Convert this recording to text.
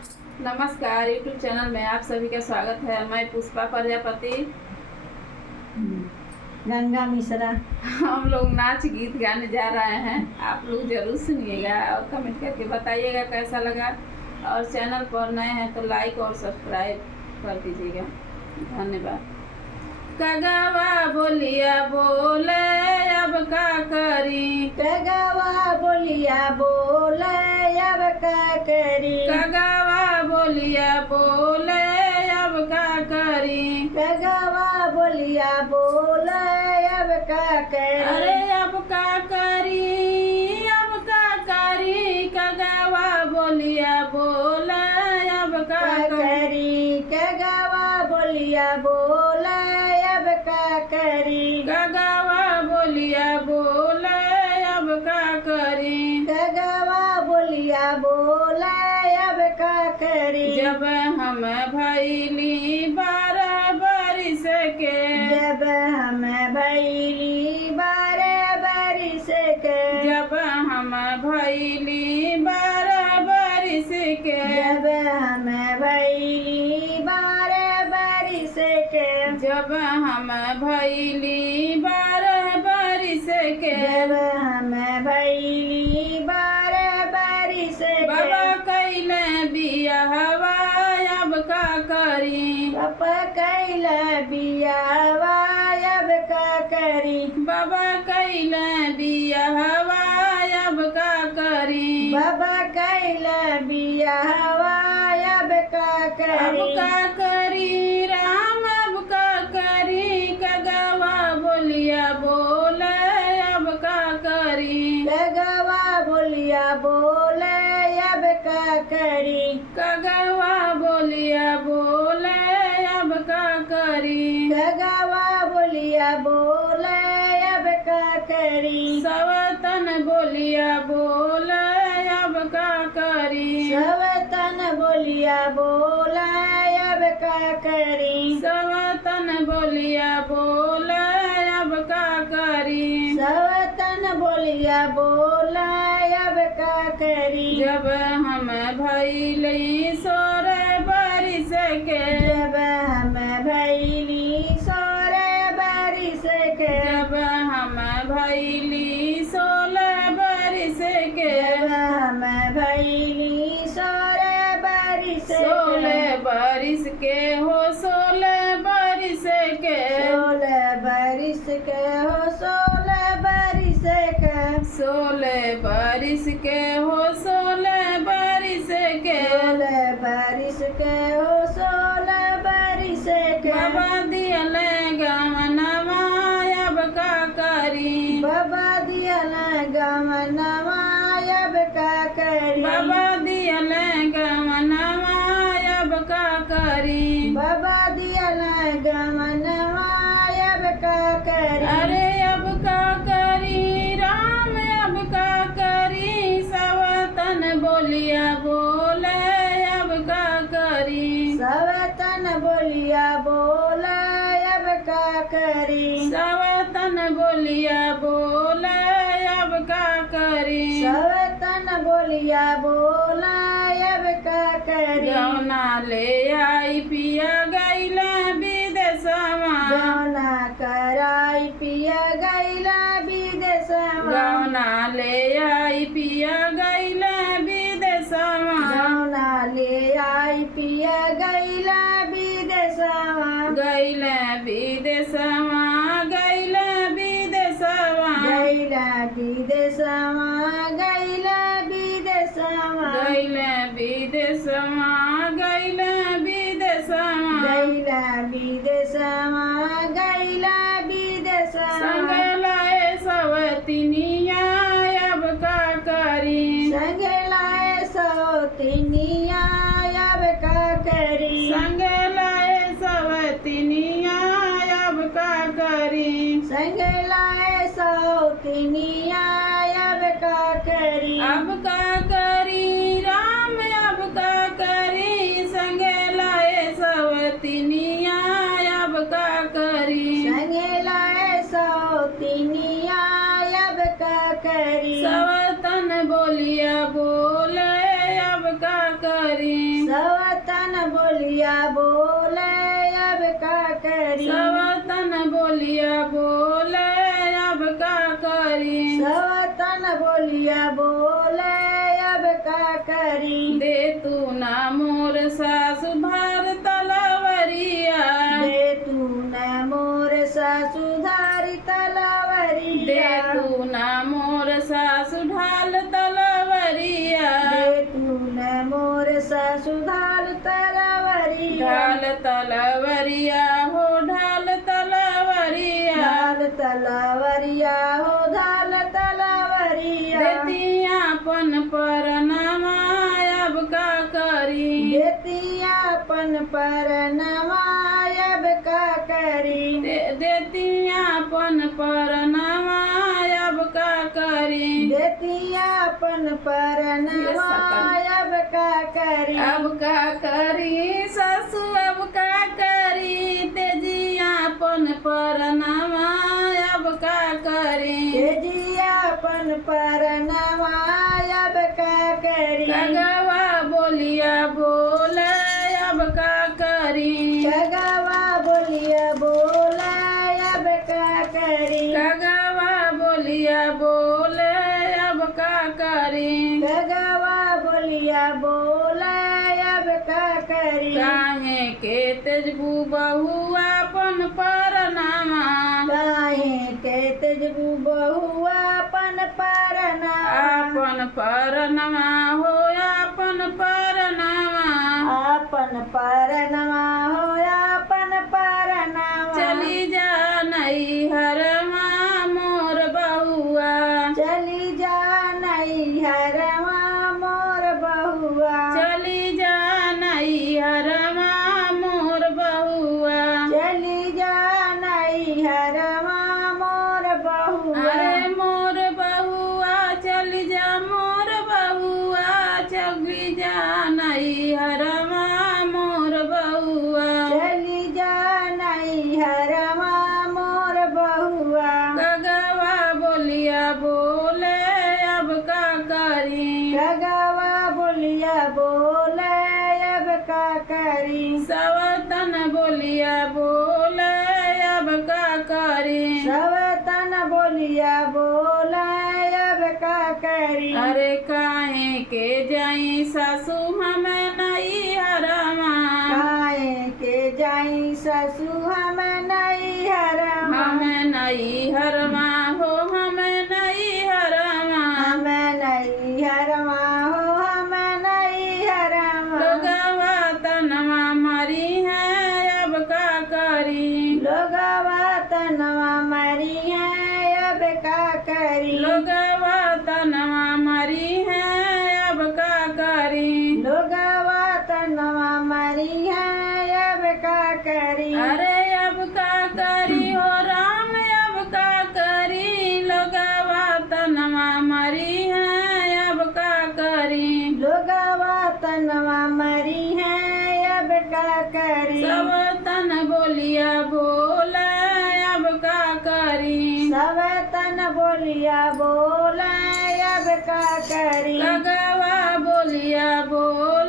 नमस्कार, YouTube channel में आप सभी का स्वागत है। मैं पुष्पा प्रजापति। गंगा मिश्रा। हम लोग नाच गीत गाने जा रहे हैं। आप लोग जरूर सुनिएगा और कमेंट करके बताइएगा कैसा लगा। और चैनल पर नए हैं तो लाइक और सब्सक्राइब कर दीजिएगा। धन्यवाद। कगवा बोलिया बोले अब का करी, कगवा बोलिया बोले अब का करी, कगवा बोलिया बोले अब का करी, कगवा बोलिया बोले अब का करी। अरे अब का करी, अब का करी, कगवा बोलिया बोले अब का करी, कगवा बोलिया बोले अब का करी, कगवा बोलिया बोले अब का करी, कगवा बोलिया बोले अब का करी। जब हम भैली 12 बरिस के, जब हम भैली 12 बरिस के, जब हम भैली 12 बरिस के, जब हम भैली 12 बरिस के, जब हम भैली 12 बरिस के, जब हम भैली 12 बरिस के। बाबा कैले बियाहवा अब का करी, बाबा कैला बियाहवा अब का करी, बाबा कैले बियाहवा अब का करी, बाबा कैला बियाहवा अब का अब करी। का करी राम, अब का करी, कगवा बोलिया बोले अब का करी, कगवा बोलिया बोले अब का करी, कगवा बोलिया बोले अब का करी, कगवा बोलिया बोले अब का करी। सवतन बोलिया बोले अब का करी, सवतन बोलिया बोले अब का करी, सवतन बोलिया बोले अब का करी, सवतन बोलिया बोले अब का करी। जब हम भैली 16 बरिस के, जब हम भैली 16 बरिस के, जब हम भैली 16 बरिस के, जब हम भैली 16 बरिस के, 16 बरिस के हो 16 बरिस के, 16 बरिस के हो 16 बरिस के, 16 बरिस के हो 16 बरिस के, 16 बरिस के हो 16 बरिस के। बाबा दियले गमनवा अब का करी, बाबा दियल गमनवा अब का करी, बाबा दियले गमनवा अब का करी, बाबा दियल गमनवा अब का करी। अरे अब का करी राम, अब का करी, सवतन बोलिया बोले अब का करी, सवतन बोलिया बोले अब का करी, सवतन बोलिया बोले अब का करी, सवतन बोलिया बोले अब का करी। गौना ले आई पिया गैला विदेशवा, गौना कराई पिया गैला विदेशवा, गौना ले आई पिया गैला विदेशवा, गौना ले आई पिया गैला विदेशवा, गैला विदेशवा, गैला विदेशवा, गैला विदेशवा, गैला विदेशवा, गैला विदेशवा, गैला विदेशवा, गैला विदेशवा, गैला विदेशवा। संगलाए सवतिनिया अब का करी, संगलाए सौतिनिया अब का करी, संगलाए सवतिनिया अब का करी, संगलाए सौतिनिया अब का करी। अब का करी राम, अब का करी, संगलाए सवतिनिया अब का करी, संगलाए सौतिनिया अब का करी, सवतन बोलिया बोले अब का करी, बोलिया बोले अब का करी सवतन बोलिया बोले अब का करी सवतन बोलिया बोले अब का करी दे तू ना मोर सासु भार तलवरिया दे तू न मोर सासु धारी दे तलवरिया तू ना मोर सासु ढाल तलवरिया दे तू न मोर सासु धाल तलवरिया ढाल तलवरिया हो ढाल तलवरिया धाल तलवरिया हो धाल तलवरिया देतियापन पर नमायब का करी देतियापन पर नवायब का करी देतियापन पर नमायब का करी देतियापन पर नवायब का करी अब का करी सासु अब का करी तेजियापन पर नमायब का करी तेजियापन पर नवायब का करी कगवा बोलिया बोले अब का करी कगवा बोलिया बोले अब का करी कगवा बोलिया बोले अब का करी कगवा बोलिया बोले अब का करी काहे के तेजबू बहुआपन पर नामा काहे के तेजबू बहुआपन पर आपन पर नमा हो आपन पर नामा आपन पर नवा हो आपन पर नवा चली जा नई हर मोर बहुआ चली जा नई हरवा मोर बहुआ चली जा नई हर मोर बहुआ चली जा नई हरवा मोर बहुआ अरे मोर बहुआ चली जा मोर बहुआ चली जा नई हर मोर बहुआ चली जा नई हरवा मोर बहुआ कगवा बोलिया बोले अब का करी कगवा बोलिया बोले अब का करी सवतन बोलिया बोले अब का करी सवतन बोलिया बोले अब का करी अरे काहे के जाई सासू हमें नहीं हरमा काहे के जाई ससु हम नहीं हरमा हमें नहीं हरमा हो हमें नहीं हरमा हम नहीं हरमा हो हम नहीं हरमा लोगवा तनवा मरी है अब का करी लोगवा तनवा मरी है अब का करी लोगवा तनवा मरी है अब का करी लोगवा तनवा मरी है अब का करी अरे अब का करी हो राम अब का करी लोगवा तनवा मरी है अब का करी लोगवा तनवा मरी है अब का करी सब तन बोलिया बोला अब का करी सवतन बोलिया बोले अब का करी कगवा बोलिया बोला